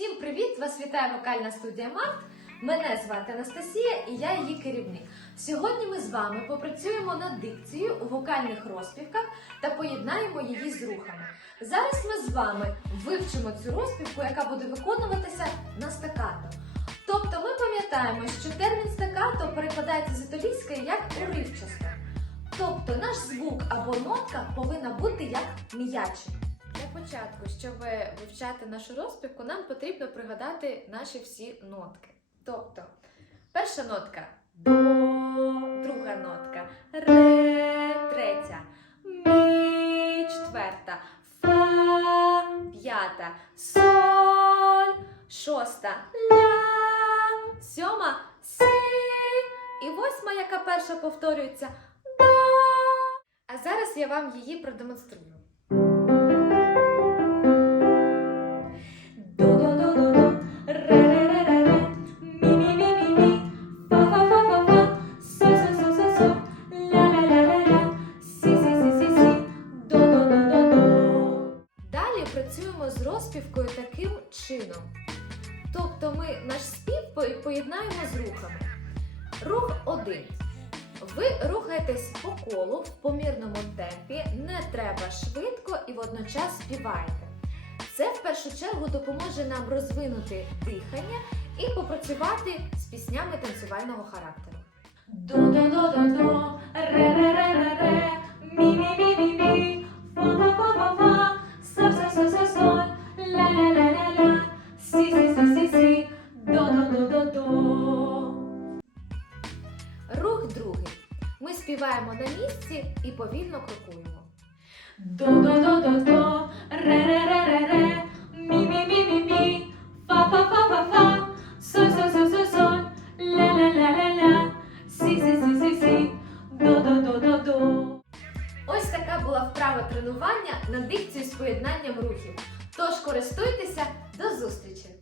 Всім привіт! Вас вітає вокальна студія Март. Мене звати Анастасія і я її керівник. Сьогодні ми з вами попрацюємо над дикцією у вокальних розпівках та поєднаємо її з рухами. Зараз ми з вами вивчимо цю розпівку, яка буде виконуватися на стакато. Тобто ми пам'ятаємо, що термін стакато перекладається з італійської як уривчасто. Тобто наш звук або нотка повинна бути як м'ячик. Для початку, щоб вивчати нашу розпівку, нам потрібно пригадати наші всі нотки. Тобто, перша нотка до, друга нотка ре, третя, мі, четверта, фа, п'ята, соль, шоста, ля, сьома, сі, і восьма, яка перша повторюється, до. А зараз я вам її продемонструю. Працюємо з розпівкою таким чином. Тобто ми наш спів поєднаємо з рухами. Рух один. Ви рухаєтесь по колу в помірному темпі, не треба швидко і водночас співаєте. Це в першу чергу допоможе нам розвинути дихання і попрацювати з піснями танцювального характеру. До-до-до-до-до, другий. Ми співаємо на місці і повільно крокуємо. До-до-до-до-до, ре-ре-ре-ре-ре, мі-мі-мі-мі-мі, фа-фа-фа-фа-фа, соль-соль-соль-соль-соль, ля-ля-ля-ля-ля, сі-сі-сі-сі-сі, до-до-до-до-до. Ось така була вправа тренування на дикцію з поєднанням рухів. Тож користуйтеся, до зустрічі!